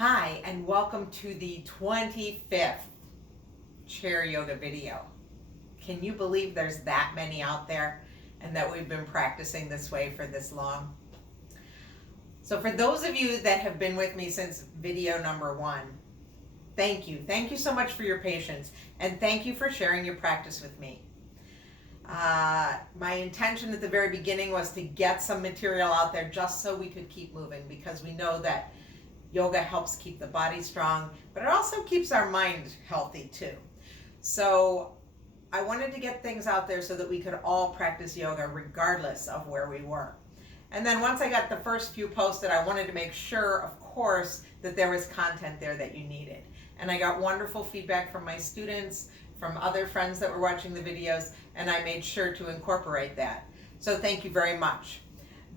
Hi, and welcome to the 25th chair yoga video. Can you believe there's that many out there and that we've been practicing this way for this long? So for those of you that have been with me since video number 1, thank you. Thank you so much for your patience, and thank you for sharing your practice with me. My intention at the very beginning was to get some material out there just so we could keep moving, because we know that yoga helps keep the body strong, but it also keeps our mind healthy too. So I wanted to get things out there so that we could all practice yoga regardless of where we were. And then once I got the first few posted, I wanted to make sure, of course, that there was content there that you needed. And I got wonderful feedback from my students, from other friends that were watching the videos, and I made sure to incorporate that. So thank you very much.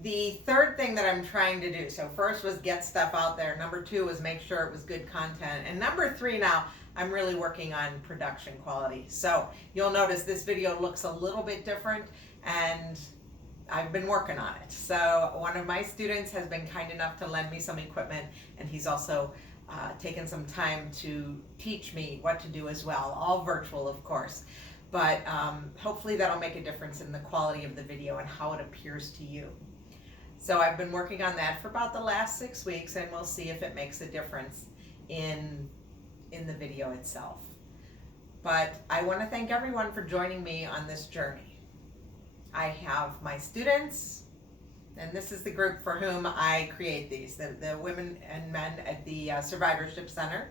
The third thing that I'm trying to do, so first was get stuff out there. Number 2 was make sure it was good content. And number 3 now, I'm really working on production quality. So you'll notice this video looks a little bit different, and I've been working on it. So one of my students has been kind enough to lend me some equipment, and he's also taken some time to teach me what to do as well, all virtual of course. But hopefully that'll make a difference in the quality of the video and how it appears to you. So I've been working on that for about the last 6 weeks, and we'll see if it makes a difference in the video itself. But I want to thank everyone for joining me on this journey. I have my students, and this is the group for whom I create these, the women and men at the Survivorship Center.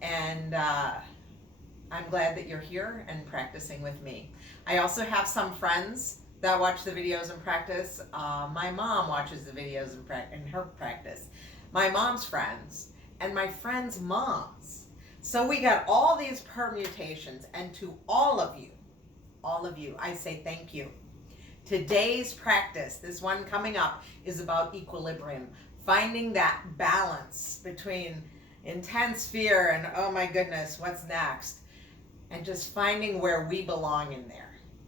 And I'm glad that you're here and practicing with me. I also have some friends that watch the videos and practice. My mom watches the videos and her practice. My mom's friends and my friends' moms. So we got all these permutations, and to all of you, I say thank you. Today's practice, this one coming up, is about equilibrium, finding that balance between intense fear and oh my goodness, what's next, and just finding where we belong in there.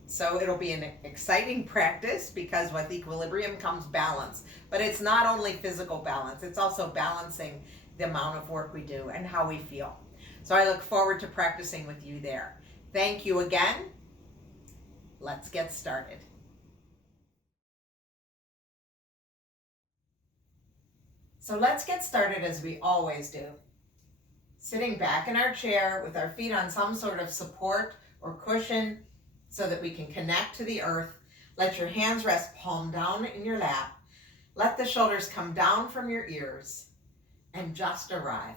So it'll be an exciting practice, because with equilibrium comes balance. But it's not only physical balance, it's also balancing the amount of work we do and how we feel. So I look forward to practicing with you there. Thank you again. Let's get started. So let's get started as we always do. Sitting back in our chair with our feet on some sort of support or cushion, so that we can connect to the earth. Let your hands rest palm down in your lap. Let the shoulders come down from your ears and just arrive.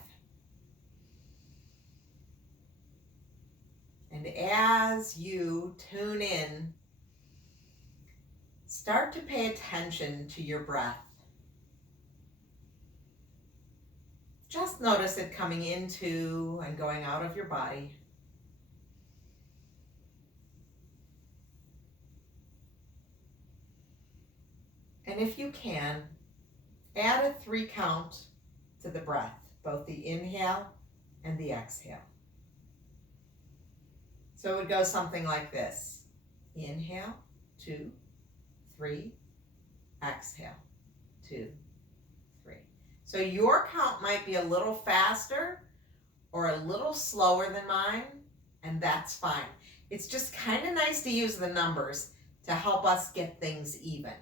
And as you tune in, start to pay attention to your breath. Just notice it coming into and going out of your body. And if you can, add a 3 count to the breath, both the inhale and the exhale. So it would go something like this. Inhale, 2, 3, exhale, 2, 3. So your count might be a little faster or a little slower than mine, and that's fine. It's just kind of nice to use the numbers to help us get things even.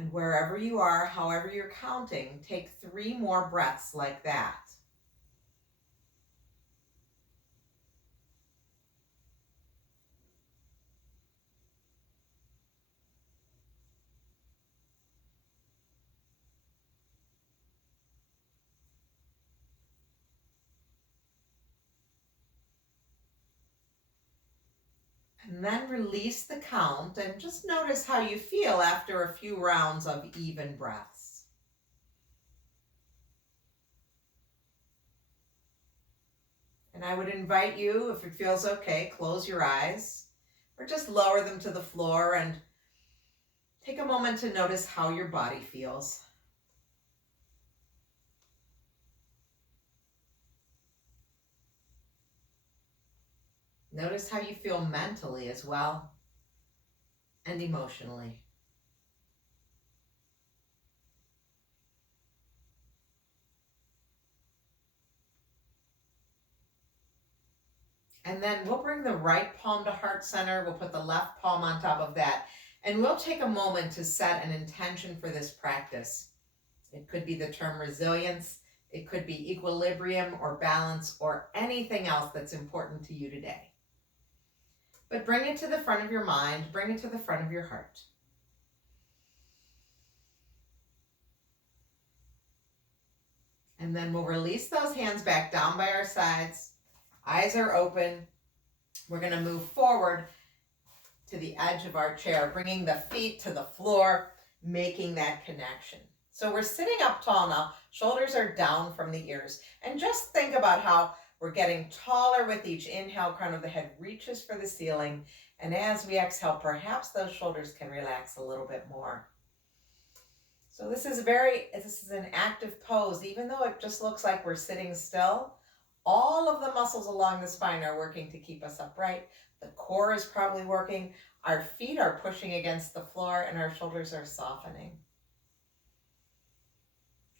And wherever you are, however you're counting, take 3 more breaths like that. And then release the count and just notice how you feel after a few rounds of even breaths. And I would invite you, if it feels okay, close your eyes or just lower them to the floor and take a moment to notice how your body feels. Notice how you feel mentally as well and emotionally. And then we'll bring the right palm to heart center. We'll put the left palm on top of that. And we'll take a moment to set an intention for this practice. It could be the term resilience. It could be equilibrium or balance or anything else that's important to you today. But bring it to the front of your mind. Bring it to the front of your heart. And then we'll release those hands back down by our sides. Eyes are open. We're going to move forward to the edge of our chair, bringing the feet to the floor, making that connection. So we're sitting up tall now. Shoulders are down from the ears. And just think about how we're getting taller with each inhale. Crown of the head reaches for the ceiling. And as we exhale, perhaps those shoulders can relax a little bit more. So this is an active pose. Even though it just looks like we're sitting still, all of the muscles along the spine are working to keep us upright. The core is probably working. Our feet are pushing against the floor and our shoulders are softening.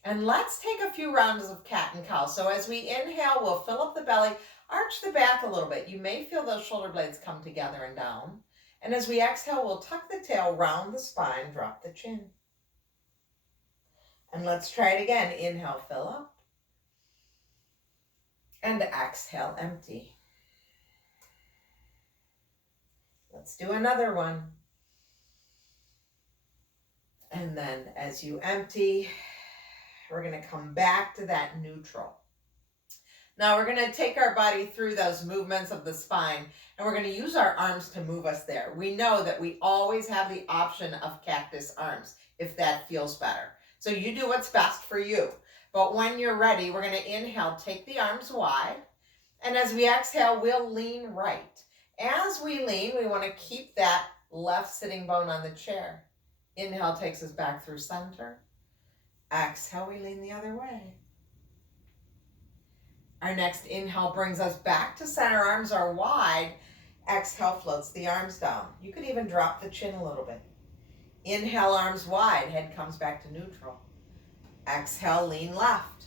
And let's take a few rounds of cat and cow. So as we inhale, we'll fill up the belly, arch the back a little bit. You may feel those shoulder blades come together and down. And as we exhale, we'll tuck the tail, round the spine, drop the chin. And let's try it again. Inhale, fill up. And exhale, empty. Let's do another one. And then as you empty, we're going to come back to that neutral. Now we're going to take our body through those movements of the spine, and we're going to use our arms to move us there. We know that we always have the option of cactus arms if that feels better. So you do what's best for you. But when you're ready, we're going to inhale, take the arms wide. And as we exhale, we'll lean right. As we lean, we want to keep that left sitting bone on the chair. Inhale takes us back through center. Exhale, we lean the other way. Our next inhale brings us back to center. Arms are wide. Exhale floats the arms down. You could even drop the chin a little bit. Inhale, arms wide. Head comes back to neutral. Exhale, lean left.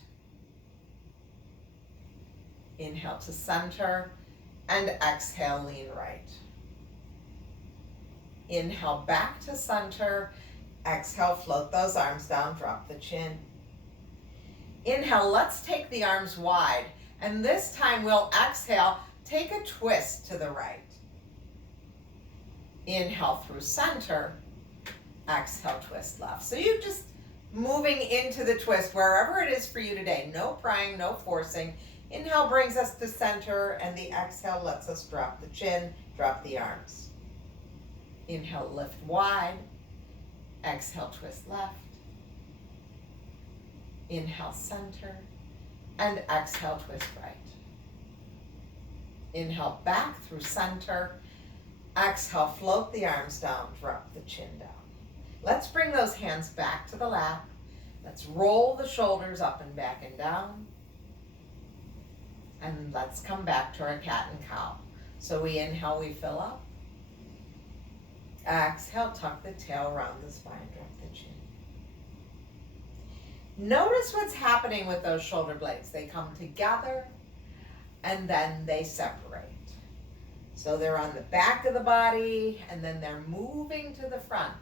Inhale to center. And exhale, lean right. Inhale back to center. Exhale, float those arms down, drop the chin. Inhale, let's take the arms wide. And this time we'll exhale, take a twist to the right. Inhale through center. Exhale, twist left. So you just moving into the twist wherever it is for you today. No prying, no forcing. Inhale brings us to center, and the exhale lets us drop the chin, drop the arms. Inhale, lift wide. Exhale, twist left. Inhale, center. And exhale, twist right. Inhale, back through center. Exhale, float the arms down, drop the chin down. Let's bring those hands back to the lap. Let's roll the shoulders up and back and down. And let's come back to our cat and cow. So we inhale, we fill up. Exhale, tuck the tail around the spine, drop the chin. Notice what's happening with those shoulder blades. They come together and then they separate. So they're on the back of the body and then they're moving to the front.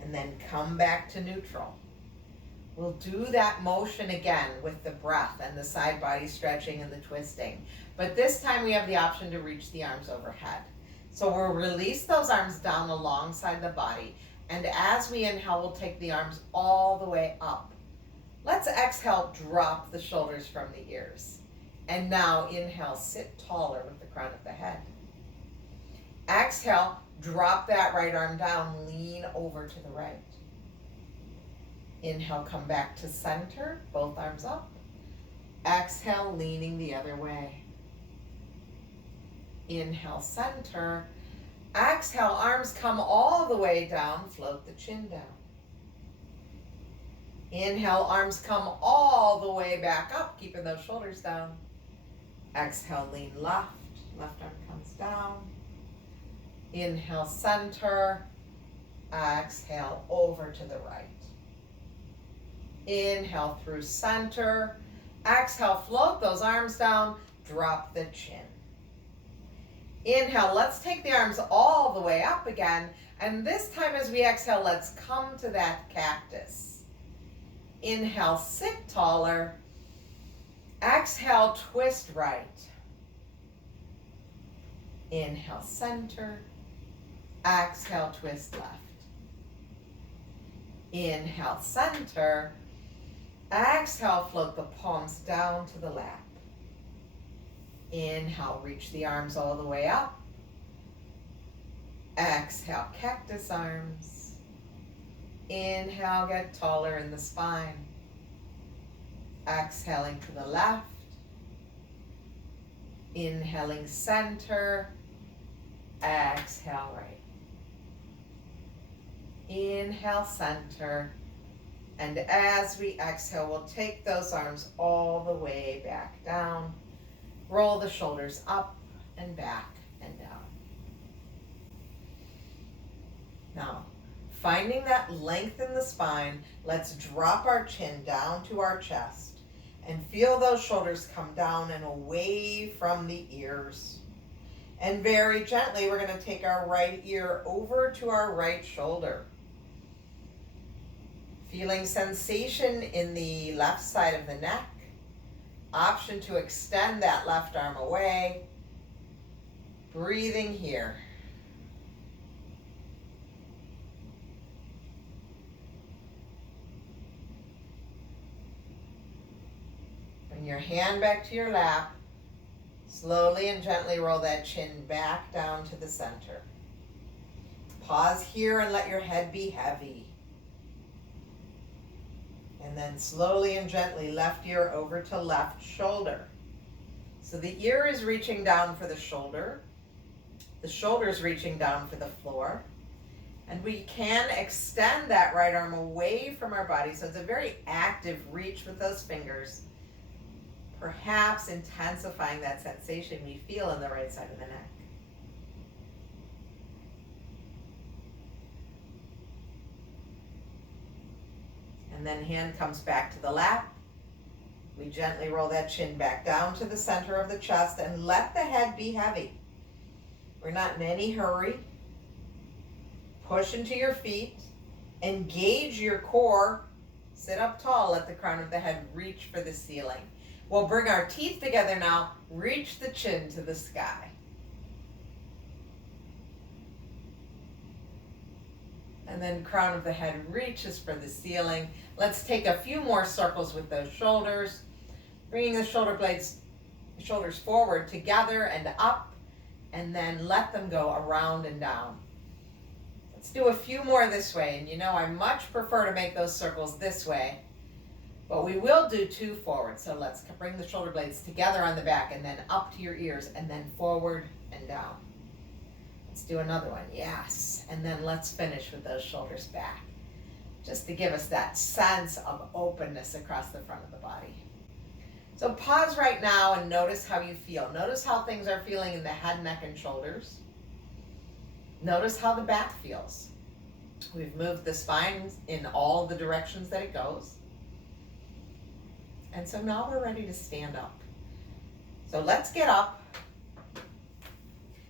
And then come back to neutral. We'll do that motion again with the breath and the side body stretching and the twisting. But this time we have the option to reach the arms overhead. So we'll release those arms down alongside the body. And as we inhale, we'll take the arms all the way up. Let's exhale, drop the shoulders from the ears. And now inhale, sit taller with the crown of the head. Exhale, drop that right arm down, lean over to the right. Inhale, come back to center, both arms up. Exhale, leaning the other way. Inhale, center. Exhale, arms come all the way down, float the chin down. Inhale, arms come all the way back up, keeping those shoulders down. Exhale, lean left. Left arm comes down. Inhale, center. Exhale, over to the right. Inhale through center. Exhale, float those arms down. Drop the chin. Inhale, let's take the arms all the way up again. And this time as we exhale, let's come to that cactus. Inhale, sit taller. Exhale, twist right. Inhale, center. Exhale, twist left. Inhale, center. Exhale, float the palms down to the lap. Inhale, reach the arms all the way up. Exhale, cactus arms. Inhale, get taller in the spine. Exhaling to the left. Inhaling, center. Exhale, right. Inhale, center. And as we exhale, we'll take those arms all the way back down. Roll the shoulders up and back and down. Now, finding that length in the spine, let's drop our chin down to our chest and feel those shoulders come down and away from the ears. And very gently, we're going to take our right ear over to our right shoulder. Feeling sensation in the left side of the neck. Option to extend that left arm away. Breathing here. Bring your hand back to your lap. Slowly and gently roll that chin back down to the center. Pause here and let your head be heavy. And then slowly and gently left ear over to left shoulder. So the ear is reaching down for the shoulder. The shoulder is reaching down for the floor. And we can extend that right arm away from our body. So it's a very active reach with those fingers. Perhaps intensifying that sensation we feel in the right side of the neck. And then hand comes back to the lap. We gently roll that chin back down to the center of the chest and let the head be heavy. We're not in any hurry. Push into your feet. Engage your core. Sit up tall. Let the crown of the head reach for the ceiling. We'll bring our teeth together now. Reach the chin to the sky. And then crown of the head reaches for the ceiling. Let's take a few more circles with those shoulders. Bringing the shoulders forward together and up. And then let them go around and down. Let's do a few more this way. And you know I much prefer to make those circles this way. But we will do two forward. So let's bring the shoulder blades together on the back and then up to your ears and then forward and down. Let's do another one. Yes. And then let's finish with those shoulders back. Just to give us that sense of openness across the front of the body. So pause right now and notice how you feel. Notice how things are feeling in the head, neck, and shoulders. Notice how the back feels. We've moved the spine in all the directions that it goes. And so now we're ready to stand up. So let's get up.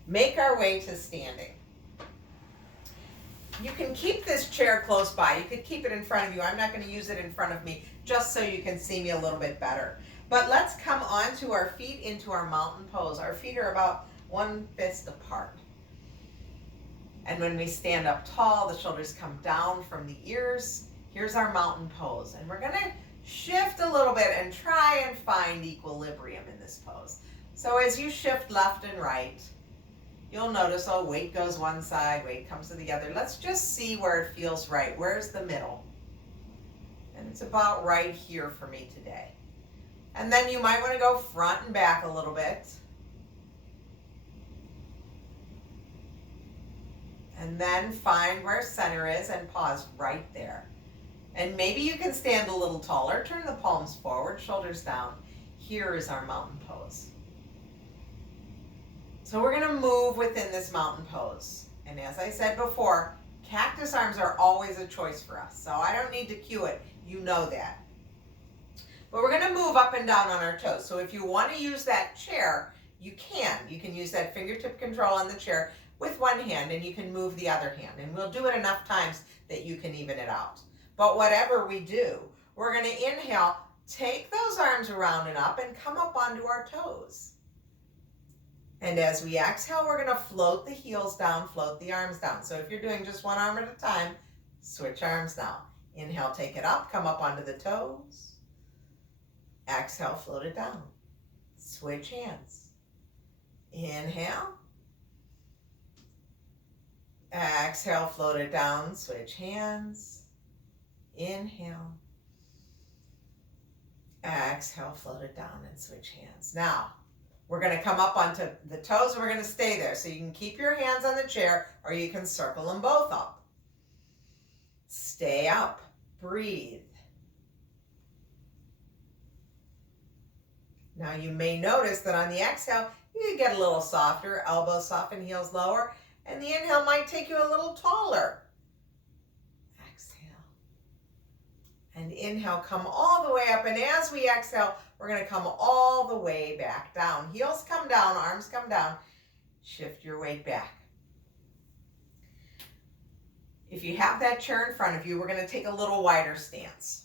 Make our way to standing. You can keep this chair close by. You could keep it in front of you. I'm not going to use it in front of me just so you can see me a little bit better. But let's come onto our feet into our mountain pose. Our feet are about 1 fist apart. And when we stand up tall, the shoulders come down from the ears. Here's our mountain pose. And we're going to shift a little bit and try and find equilibrium in this pose. So as you shift left and right, you'll notice, oh, weight goes one side, weight comes to the other. Let's just see where it feels right. Where's the middle? And it's about right here for me today. And then you might want to go front and back a little bit. And then find where center is and pause right there. And maybe you can stand a little taller. Turn the palms forward, shoulders down. Here is our mountain pose. So we're going to move within this mountain pose. And as I said before, cactus arms are always a choice for us. So I don't need to cue it. You know that. But we're going to move up and down on our toes. So if you want to use that chair, you can. You can use that fingertip control on the chair with one hand, and you can move the other hand. And we'll do it enough times that you can even it out. But whatever we do, we're going to inhale, take those arms around and up, and come up onto our toes. And as we exhale, we're going to float the heels down, float the arms down. So if you're doing just one arm at a time, switch arms now. Inhale, take it up, come up onto the toes. Exhale, float it down. Switch hands. Inhale. Exhale, float it down, switch hands. Inhale. Exhale, float it down and switch hands. Now, we're going to come up onto the toes and we're going to stay there. So you can keep your hands on the chair or you can circle them both up. Stay up. Breathe. Now you may notice that on the exhale, you get a little softer, elbows soften, heels lower, and the inhale might take you a little taller. Exhale. And inhale, come all the way up, and as we exhale, we're going to come all the way back down. Heels come down, arms come down. Shift your weight back. If you have that chair in front of you, we're going to take a little wider stance.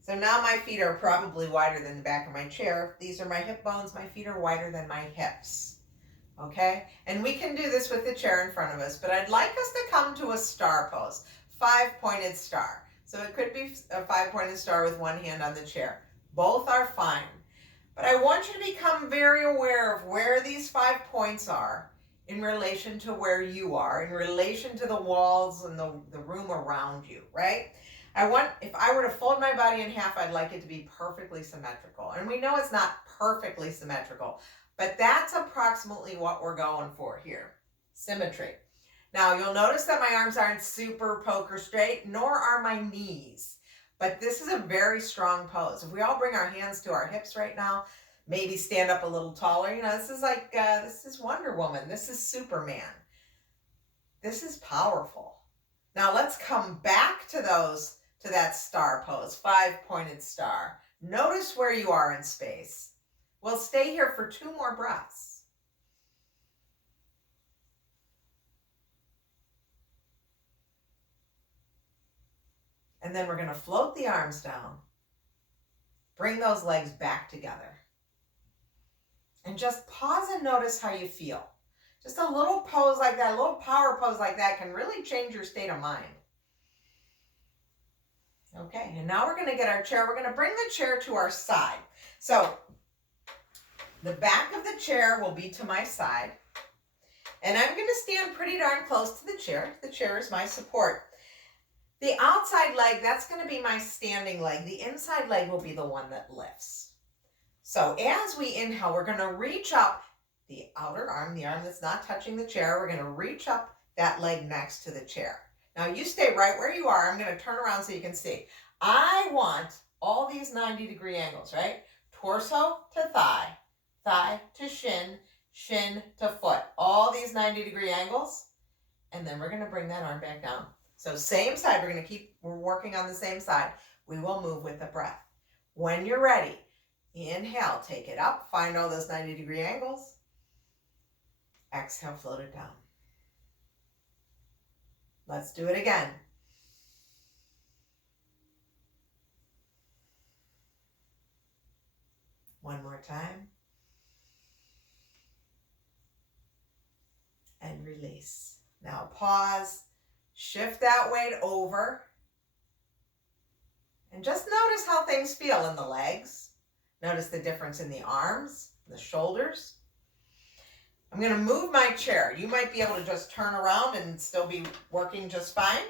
So now my feet are probably wider than the back of my chair. These are my hip bones. My feet are wider than my hips. Okay? And we can do this with the chair in front of us, but I'd like us to come to a star pose, 5-pointed star. So it could be a 5-pointed star with one hand on the chair. Both are fine. But I want you to become very aware of where these 5 points are in relation to where you are, in relation to the walls and the room around you, right? If I were to fold my body in half, I'd like it to be perfectly symmetrical. And we know it's not perfectly symmetrical, but that's approximately what we're going for here, symmetry. Now, you'll notice that my arms aren't super poker straight, nor are my knees. But this is a very strong pose. If we all bring our hands to our hips right now, maybe stand up a little taller, this is like, this is Wonder Woman. This is Superman. This is powerful. Now let's come back to that star pose, 5-pointed star. Notice where you are in space. We'll stay here for 2 more breaths. And then we're going to float the arms down. Bring those legs back together. And just pause and notice how you feel. Just a little pose like that, a little power pose like that can really change your state of mind. Okay, and now we're going to get our chair. We're going to bring the chair to our side. So the back of the chair will be to my side. And I'm going to stand pretty darn close to the chair. The chair is my support. The outside leg, that's going to be my standing leg. The inside leg will be the one that lifts. So as we inhale, we're going to reach up the outer arm, the arm that's not touching the chair. We're going to reach up that leg next to the chair. Now you stay right where you are. I'm going to turn around so you can see. I want all these 90-degree angles, right? Torso to thigh, thigh to shin, shin to foot. All these 90-degree angles. And then we're going to bring that arm back down. So same side, we're working on the same side. We will move with the breath. When you're ready, inhale, take it up, find all those 90-degree angles. Exhale, float it down. Let's do it again. One more time. And release. Now pause. Shift that weight over. And just notice how things feel in the legs. Notice the difference in the arms, the shoulders. I'm going to move my chair. You might be able to just turn around and still be working just fine.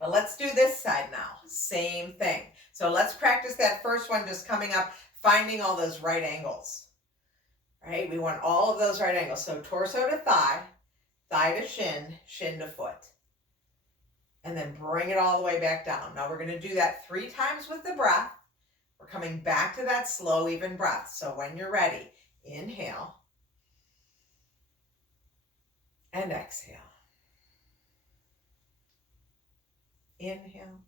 But let's do this side now. Same thing. So let's practice that first one, just coming up, finding all those right angles. Right? We want all of those right angles. So torso to thigh, thigh to shin, shin to foot. and then bring it all the way back down. Now we're going to do that 3 times with the breath. We're coming back to that slow, even breath. So when you're ready, inhale and exhale. Inhale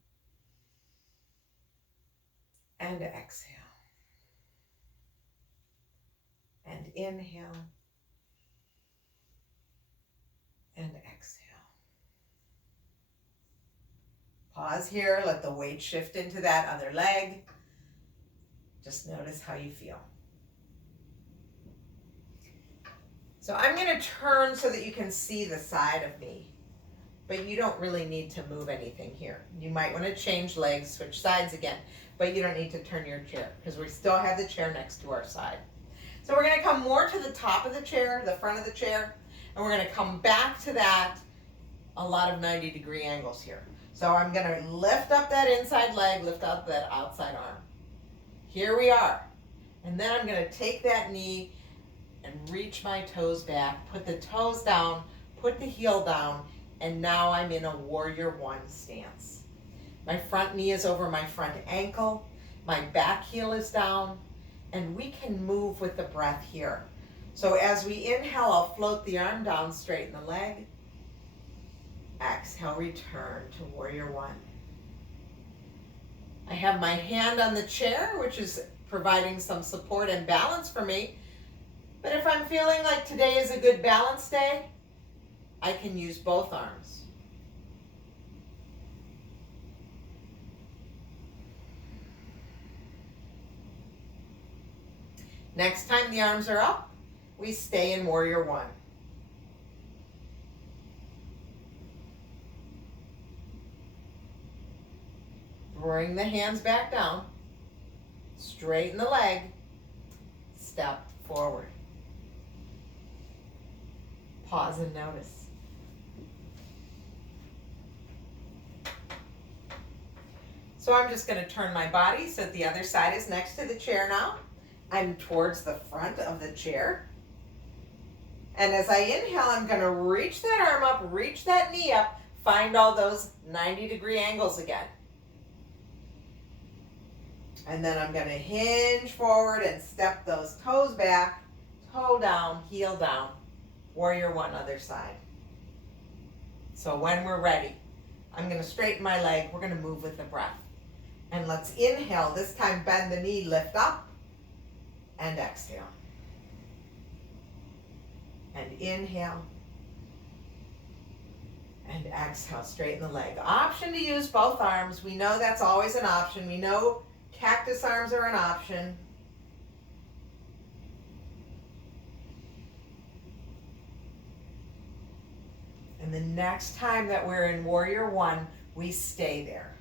and exhale. And inhale and exhale. Pause here, let the weight shift into that other leg. Just notice how you feel. So I'm going to turn so that you can see the side of me, but you don't really need to move anything here. You might want to change legs, switch sides again, but you don't need to turn your chair because we still have the chair next to our side. So we're going to come more to the top of the chair, the front of the chair, and we're going to come back to that, a lot of 90-degree angles here. So I'm going to lift up that inside leg, lift up that outside arm. Here we are. And then I'm going to take that knee and reach my toes back, put the toes down, put the heel down, and now I'm in a warrior one stance. My front knee is over my front ankle, my back heel is down, and we can move with the breath here. So as we inhale, I'll float the arm down, straighten the leg. Exhale, return to warrior one. I have my hand on the chair, which is providing some support and balance for me. But if I'm feeling like today is a good balance day, I can use both arms. Next time the arms are up, we stay in warrior one. Bring the hands back down, straighten the leg, step forward. Pause and notice. So I'm just going to turn my body so that the other side is next to the chair now. I'm towards the front of the chair. And as I inhale, I'm going to reach that arm up, reach that knee up, find all those 90-degree angles again. And then I'm going to hinge forward and step those toes back, toe down, heel down, warrior one, other side. So when we're ready, I'm going to straighten my leg. We're going to move with the breath. And let's inhale. This time bend the knee, lift up, and exhale. And inhale. And exhale, straighten the leg. Option to use both arms. We know that's always an option. We know cactus arms are an option. And the next time that we're in warrior one, we stay there.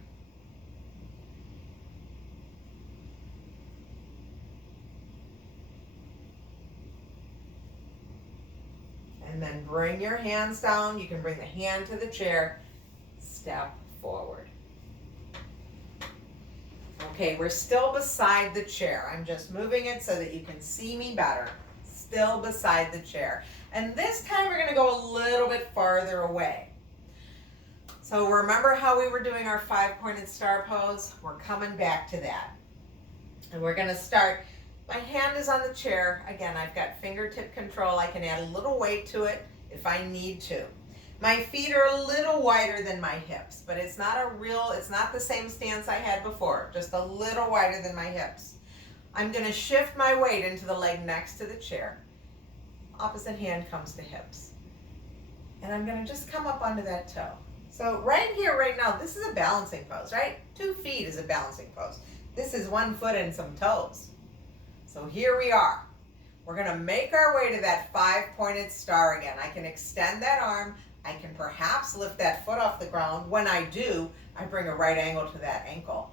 And then bring your hands down. You can bring the hand to the chair. Step forward. Okay, we're still beside the chair. I'm just moving it so that you can see me better. Still beside the chair. And this time we're going to go a little bit farther away. So remember how we were doing our 5-pointed star pose? We're coming back to that. And we're going to start. My hand is on the chair. Again, I've got fingertip control. I can add a little weight to it if I need to. My feet are a little wider than my hips, but it's not the same stance I had before, just a little wider than my hips. I'm going to shift my weight into the leg next to the chair. Opposite hand comes to hips. And I'm going to just come up onto that toe. So right here, right now, this is a balancing pose, right? 2 feet is a balancing pose. This is 1 foot and some toes. So here we are. We're going to make our way to that 5-pointed star again. I can extend that arm. I can perhaps lift that foot off the ground. When I do, I bring a right angle to that ankle.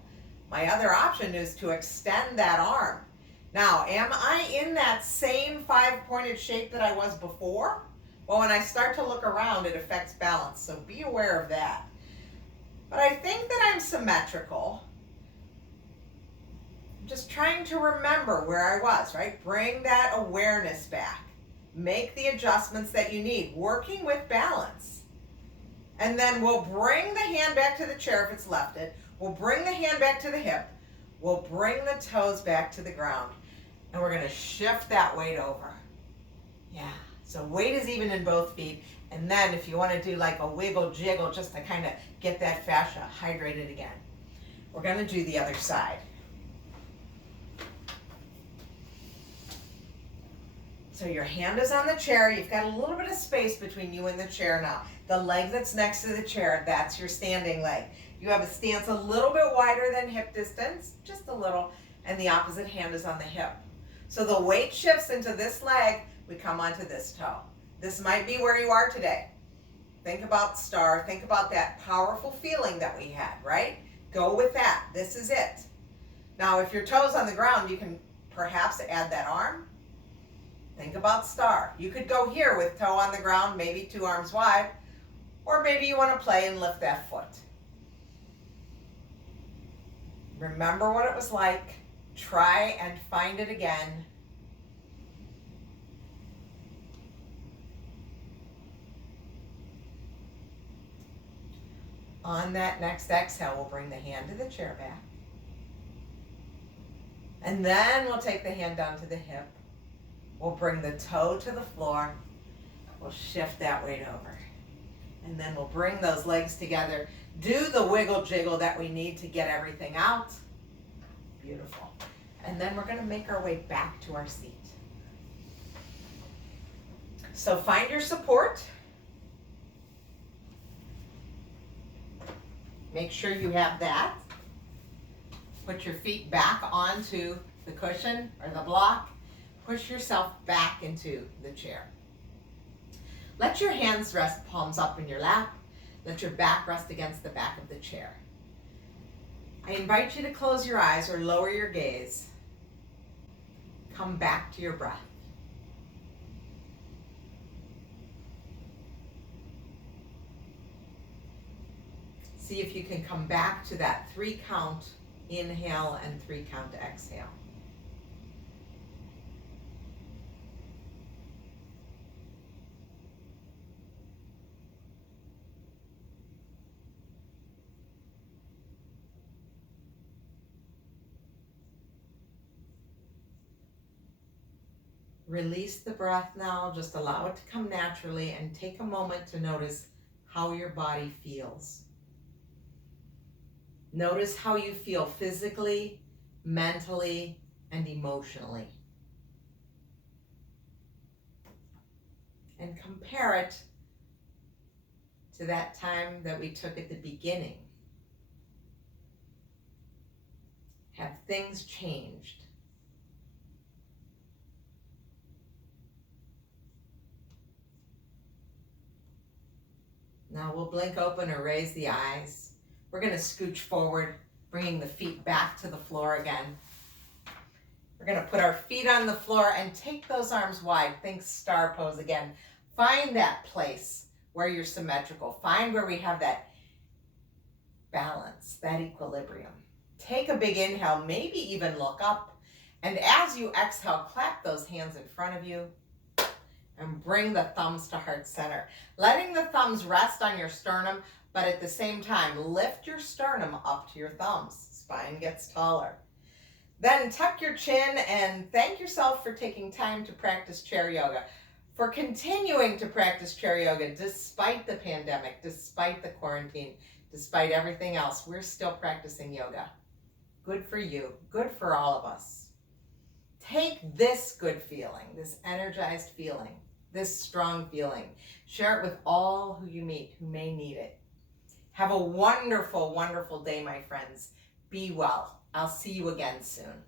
My other option is to extend that arm. Now, am I in that same 5-pointed shape that I was before? Well, when I start to look around, it affects balance, so be aware of that. But I think that I'm symmetrical. I'm just trying to remember where I was, right? Bring that awareness back. Make the adjustments that you need, working with balance. And then we'll bring the hand back to the chair if it's lefted. We'll bring the hand back to the hip. We'll bring the toes back to the ground. And we're gonna shift that weight over. Yeah, so weight is even in both feet. And then if you wanna do like a wiggle jiggle just to kind of get that fascia hydrated again. We're gonna do the other side. So your hand is on the chair. You've got a little bit of space between you and the chair now. The leg that's next to the chair, that's your standing leg. You have a stance a little bit wider than hip distance, just a little, and the opposite hand is on the hip. So the weight shifts into this leg, we come onto this toe. This might be where you are today. Think about star, think about that powerful feeling that we had, right? Go with that, this is it. Now if your toe's on the ground, you can perhaps add that arm. Think about star. You could go here with toe on the ground, maybe 2 arms wide, or maybe you want to play and lift that foot. Remember what it was like. Try and find it again. On that next exhale, we'll bring the hand to the chair back. And then we'll take the hand down to the hip. We'll bring the toe to the floor. We'll shift that weight over. And then we'll bring those legs together. Do the wiggle jiggle that we need to get everything out. Beautiful. And then we're going to make our way back to our seat. So find your support. Make sure you have that. Put your feet back onto the cushion or the block. Push yourself back into the chair. Let your hands rest palms up in your lap. Let your back rest against the back of the chair. I invite you to close your eyes or lower your gaze. Come back to your breath. See if you can come back to that 3 count inhale and 3 count exhale. Release the breath now, just allow it to come naturally and take a moment to notice how your body feels. Notice how you feel physically, mentally, and emotionally. And compare it to that time that we took at the beginning. Have things changed? Now we'll blink open or raise the eyes. We're going to scooch forward, bringing the feet back to the floor again. We're going to put our feet on the floor and take those arms wide. Think star pose again. Find that place where you're symmetrical. Find where we have that balance, that equilibrium. Take a big inhale, maybe even look up. And as you exhale, clap those hands in front of you. And bring the thumbs to heart center. Letting the thumbs rest on your sternum, but at the same time, lift your sternum up to your thumbs. Spine gets taller. Then tuck your chin and thank yourself for taking time to practice chair yoga, for continuing to practice chair yoga despite the pandemic, despite the quarantine, despite everything else. We're still practicing yoga. Good for you. Good for all of us. Take this good feeling, this energized feeling, this strong feeling. Share it with all who you meet who may need it. Have a wonderful, wonderful day, my friends. Be well. I'll see you again soon.